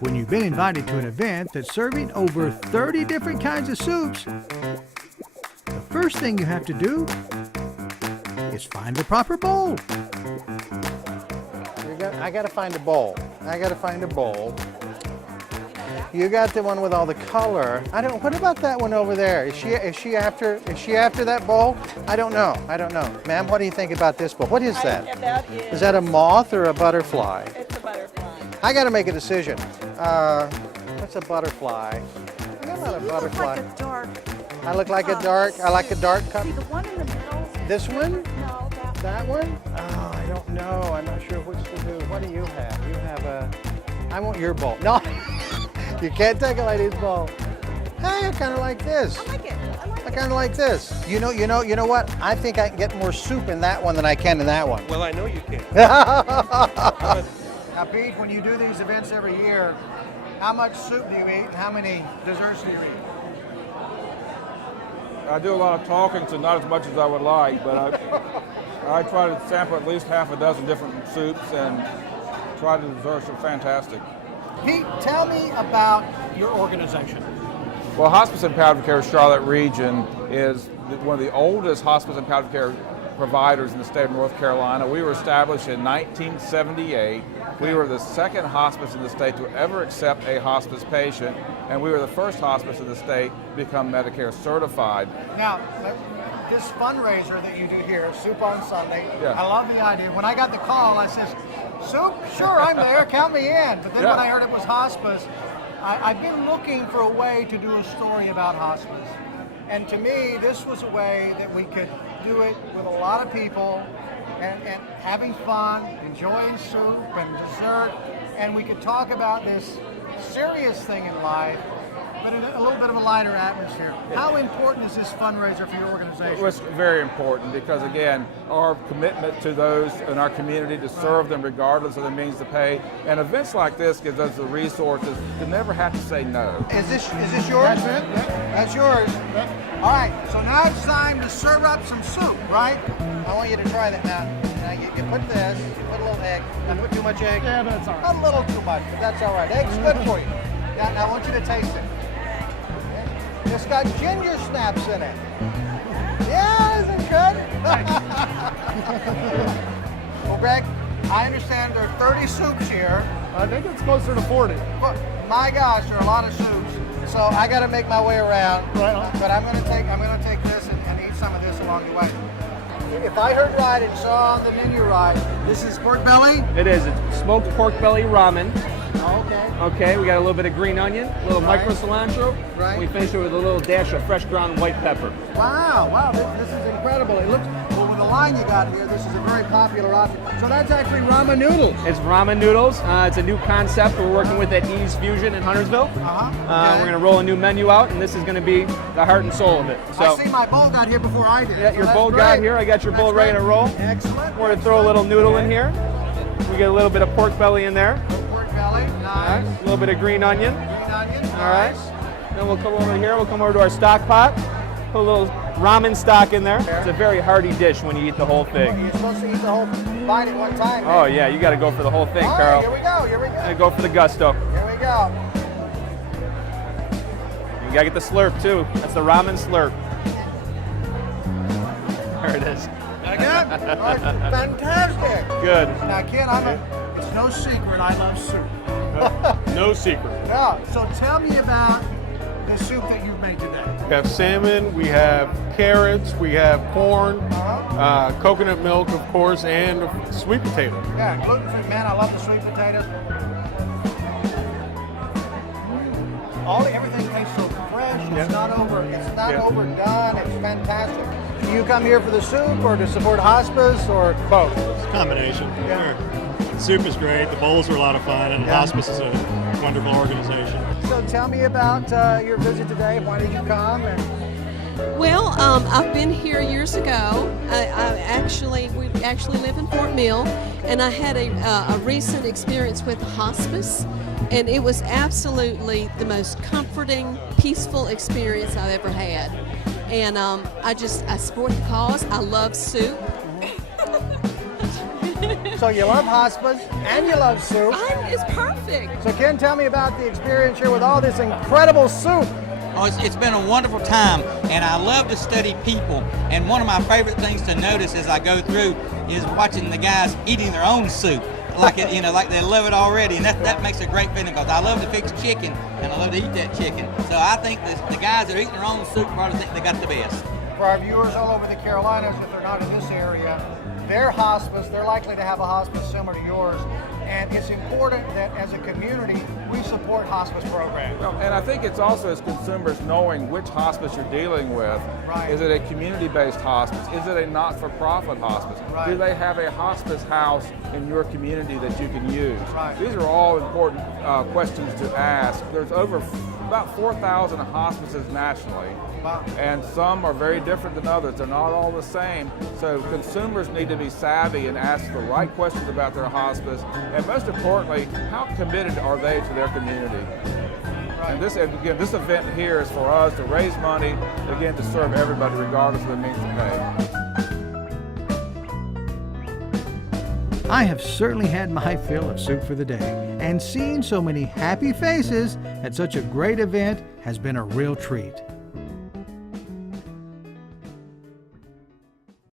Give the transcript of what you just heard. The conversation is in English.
When you've been invited to an event that's serving over 30 different kinds of soups, the first thing you have to do is find the proper bowl. I gotta find a bowl. You got the one with all the color. What about that one over there? Is she after that bowl? I don't know. Ma'am, what do you think about this bowl? What is that? Is that a moth or a butterfly? It's a butterfly. I gotta make a decision. What's a butterfly? I'm not a butterfly. You look like a dark. I look like a dark. I like a dark cup. See the one in the middle? This one? No, That one? Oh, I don't know. I'm not sure which to do. What do you have? You have a... I want your bowl. No, you can't take a lady's bowl. Hey, I kind of like this. I like it. I kind of like this. You know what? I think I can get more soup in that one than I can in that one. Well, I know you can. Now, Pete, when you do these events every year, how much soup do you eat and how many desserts do you eat? I do a lot of talking, so not as much as I would like, but I try to sample at least half a dozen different soups, and try the desserts are fantastic. Pete, tell me about your organization. Well, Hospice and Palliative Care Charlotte region is one of the oldest hospice and palliative care providers in the state of North Carolina. We were established in 1978. We were the second hospice in the state to ever accept a hospice patient, and we were the first hospice in the state to become Medicare certified. Now, this fundraiser that you do here, Soup on Sunday, Yeah. I love the idea. When I got the call, I says, soup? Sure, I'm there, count me in. But then Yeah. when I heard it was hospice, I've been looking for a way to do a story about hospice. And to me, this was a way that we could do it with a lot of people and having fun, enjoying soup and dessert, and we could talk about this serious thing in life, but in a little bit of a lighter atmosphere. How important is this fundraiser for your organization? It was very important because, again, our commitment to those in our community to serve them regardless of the means to pay, and events like this gives us the resources to never have to say no. Is this yours? That's it. That's yours. All right, so now it's time to serve up some soup, right? I want you to try that now. Now you put this, you put a little egg. I put too much egg? Yeah, that's all right. A little too much, but that's all right. Egg's good for you. Now I want you to taste it. It's got ginger snaps in it. Yeah, isn't it good? Well, Greg, I understand there are 30 soups here. I think it's closer to 40. But my gosh, there are a lot of soups. So I got to make my way around. Right on. But I'm gonna take this and eat some of this along the way. If I heard right and saw on the menu right, this is pork belly. It is. It's smoked pork belly ramen. Oh, okay. Okay, we got a little bit of green onion, a little Right. micro cilantro. Right. We finish it with a little dash of fresh ground white pepper. Wow, this is incredible. It looks, well, with the line you got here, this is a very popular option. So that's actually ramen noodles. It's ramen noodles. It's a new concept we're working with at Ease Fusion in Huntersville. Okay. We're going to roll a new menu out, and this is going to be the heart and soul of it. I see my bowl got here before I did. Yeah, so your that's bowl great. got here. I got your bowl ready to roll. Excellent. We're going to throw a little noodle in here. We get a little bit of pork belly in there. Pork belly, All right. nice. A little bit of green onion. Green onion, All right. nice. Then we'll come over here. We'll come over to our stock pot. Put a little ramen stock in there. It's a very hearty dish when you eat the whole thing. You're supposed to eat the whole bite at one time. Oh yeah, you got to go for the whole thing, All right, Carl. here we go. And go for the gusto. Here we go. You got to get the slurp too. That's the ramen slurp. There it is. Like that? All right, fantastic. Good. Now, Ken, it's no secret I love soup. No secret. Yeah, so tell me about the soup that you've made today. We have salmon, we have carrots, we have corn, coconut milk, of course, and sweet potato. Yeah, gluten-free, man, I love the sweet potatoes. Everything tastes so fresh, it's not overdone, it's fantastic. Do you come here for the soup or to support hospice or both? It's a combination. Yeah. Sure. The soup is great, the bowls are a lot of fun, and Hospice is a wonderful organization. So tell me about your visit today. Why did you come? Well, I've been here years ago. We actually live in Fort Mill, and I had a recent experience with hospice, and it was absolutely the most comforting, peaceful experience I've ever had. And I support the cause. I love soup. So you love hospice and you love soup. It's perfect. So Ken, tell me about the experience here with all this incredible soup. Oh, it's been a wonderful time, and I love to study people. And one of my favorite things to notice as I go through is watching the guys eating their own soup, like like they love it already. And that makes a great feeling, because I love to fix chicken and I love to eat that chicken. So I think the guys that are eating their own soup probably think they got the best. For our viewers all over the Carolinas, if they're not in this area, their hospice, they're likely to have a hospice similar to yours. And it's important that as a community, we support hospice programs. And I think it's also as consumers knowing which hospice you're dealing with. Right. Is it a community-based hospice? Is it a not-for-profit hospice? Right. Do they have a hospice house in your community that you can use? Right. These are all important questions to ask. There's about 4,000 hospices nationally. Wow. And some are very different than others. They're not all the same. So consumers need to be savvy and ask the right questions about their hospice. And most importantly, how committed are they to their community? Right. And this event here is for us to raise money, again, to serve everybody regardless of the means to pay. I have certainly had my fill of soup for the day, and seeing so many happy faces at such a great event has been a real treat.